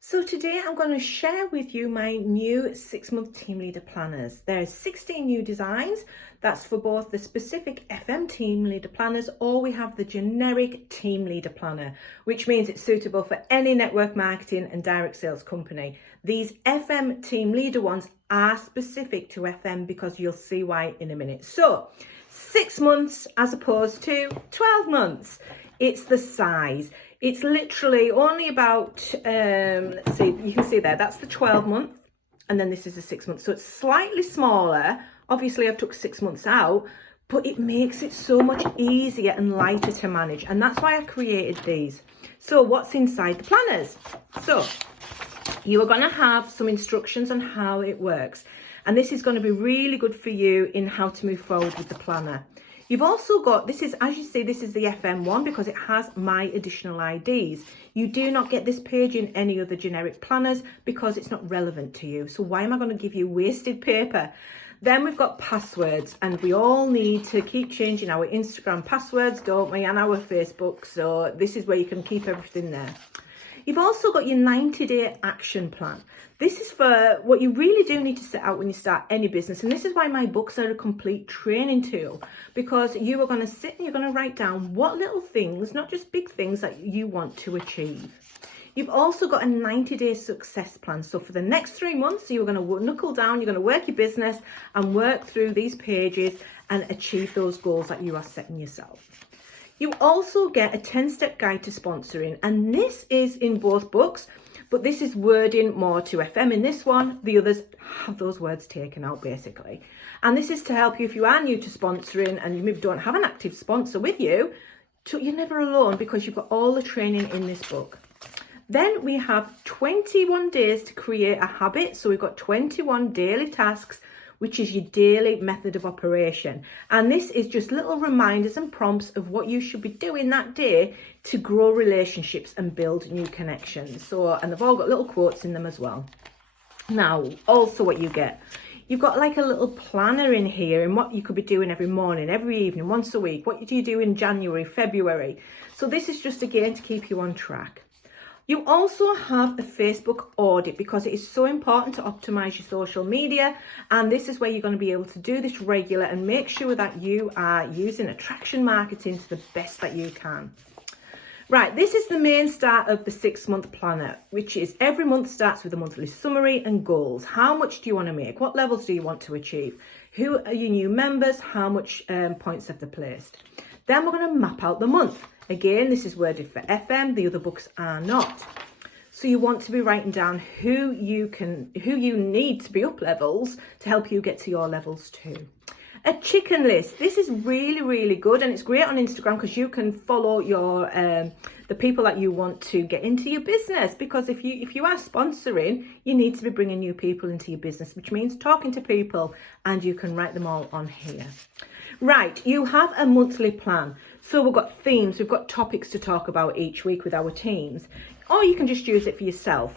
So today I'm going to share with you my new 6-month team leader planners. There's 16 new designs. That's for both the specific FM team leader planners, or we have the generic team leader planner, which means it's suitable for any network marketing and direct sales company. These FM team leader ones are specific to FM because you'll see why in a minute. So 6 months as opposed to 12 months. It's the size. It's literally only about, let's see, you can see there, that's the 12 month, and then this is the 6 months. So it's slightly smaller. Obviously I've took 6 months out, but it makes it so much easier and lighter to manage. And that's why I created these. So what's inside the planners? So you are going to have some instructions on how it works. And this is going to be really good for you in how to move forward with the planner. You've also got, this is, as you see, this is the FM one because it has my additional IDs. You do not get this page in any other generic planners because it's not relevant to you. So why am I going to give you wasted paper? Then we've got passwords, and we all need to keep changing our Instagram passwords, don't we, and our Facebook. So this is where you can keep everything there. You've also got your 90-day action plan. This is for what you really do need to set out when you start any business. And this is why my books are a complete training tool, because you are going to sit and you're going to write down what little things, not just big things, that you want to achieve. You've also got a 90-day success plan. So for the next 3 months, you're going to knuckle down, you're going to work your business and work through these pages and achieve those goals that you are setting yourself. You also get a 10-step guide to sponsoring, and this is in both books, but this is wording more to FM in this one. The others have those words taken out basically. And this is to help you if you are new to sponsoring and you maybe don't have an active sponsor with you, you're never alone because you've got all the training in this book. Then we have 21 days to create a habit. So we've got 21 daily tasks, which is your daily method of operation. And this is just little reminders and prompts of what you should be doing that day to grow relationships and build new connections. So, and they've all got little quotes in them as well. Now, also what you get, you've got like a little planner in here and what you could be doing every morning, every evening, once a week. What do you do in January, February? So this is just again to keep you on track. You also have a Facebook audit because it is so important to optimize your social media, and this is where you're going to be able to do this regular and make sure that you are using attraction marketing to the best that you can. Right, this is the main start of the 6-month planner, which is every month starts with a monthly summary and goals. How much do you want to make? What levels do you want to achieve? Who are your new members? How much points have they placed? Then we're going to map out the month. Again, this is worded for FM, the other books are not. So you want to be writing down who you need to be up levels to help you get to your levels too. A chicken list. This is really, really good, and it's great on Instagram because you can follow your the people that you want to get into your business. Because if you are sponsoring, you need to be bringing new people into your business, which means talking to people, and you can write them all on here. Right, you have a monthly plan. So we've got themes, we've got topics to talk about each week with our teams, or you can just use it for yourself.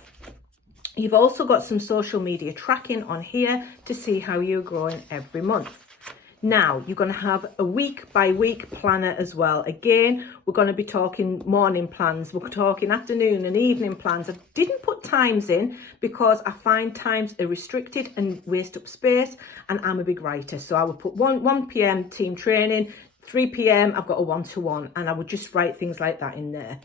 You've also got some social media tracking on here to see how you're growing every month. Now, you're going to have a week by week planner as well. Again, we're going to be talking morning plans. We're talking afternoon and evening plans. I didn't put times in because I find times are restricted and waste up space, and I'm a big writer. So I would put 1 p.m. team training, 3 p.m. I've got a 1-to-1, and I would just write things like that in there.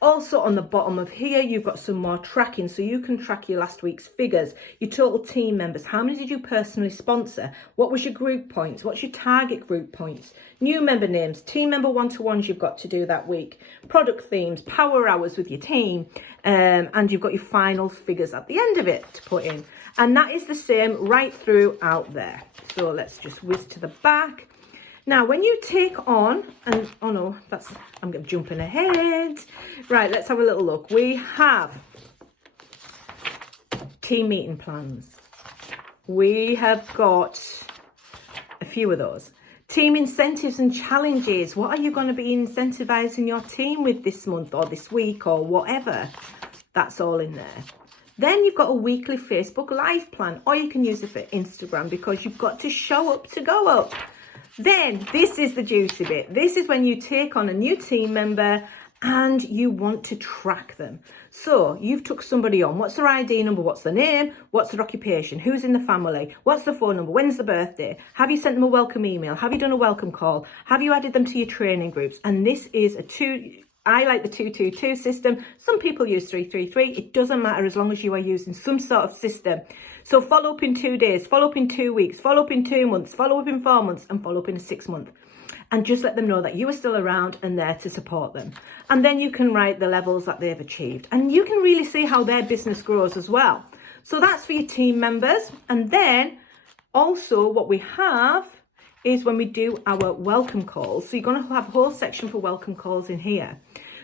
Also on the bottom of here, you've got some more tracking, so you can track your last week's figures, your total team members, how many did you personally sponsor, what was your group points, what's your target group points, new member names, team member 1-to-1s you've got to do that week, product themes, power hours with your team, and you've got your final figures at the end of it to put in. And that is the same right throughout there. So let's just whiz to the back. Now, when you take on, and oh no, I'm jumping ahead. Right, let's have a little look. We have team meeting plans. We have got a few of those. Team incentives and challenges. What are you going to be incentivizing your team with this month or this week or whatever? That's all in there. Then you've got a weekly Facebook live plan, or you can use it for Instagram because you've got to show up to go up. Then this is the juicy bit. This is when you take on a new team member and you want to track them. So you've took somebody on. What's their ID number? What's their name? What's their occupation? Who's in the family? What's the phone number? When's the birthday? Have you sent them a welcome email? Have you done a welcome call? Have you added them to your training groups? And this is I like the 222 system. Some people use 333. It doesn't matter as long as you are using some sort of system. So follow up in 2 days, follow up in 2 weeks, follow up in 2 months, follow up in 4 months, and follow up in a 6 month. And just let them know that you are still around and there to support them. And then you can write the levels that they've achieved. And you can really see how their business grows as well. So that's for your team members. And then also what we have is when we do our welcome calls. So you're going to have a whole section for welcome calls in here.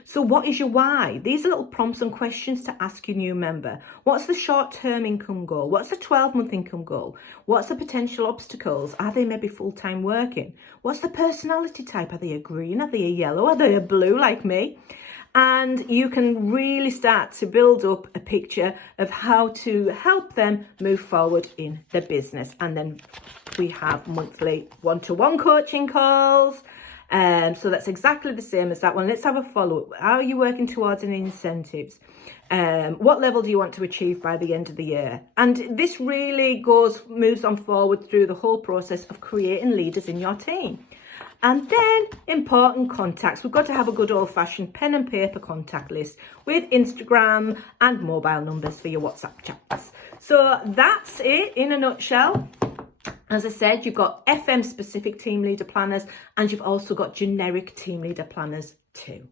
So what is your why? These are little prompts and questions to ask your new member. What's the short-term income goal? What's the 12-month income goal? What's the potential obstacles? Are they maybe full-time working? What's the personality type? Are they a green? Are they a yellow? Are they a blue like me? And you can really start to build up a picture of how to help them move forward in their business. And then we have monthly one-to-one coaching calls. So that's exactly the same as that one. Let's have a follow-up. How are you working towards any incentives? What level do you want to achieve by the end of the year? And this really moves on forward through the whole process of creating leaders in your team. And then important contacts. We've got to have a good old-fashioned pen and paper contact list with Instagram and mobile numbers for your WhatsApp chats. So that's it in a nutshell. As I said, you've got FM specific team leader planners, and you've also got generic team leader planners too.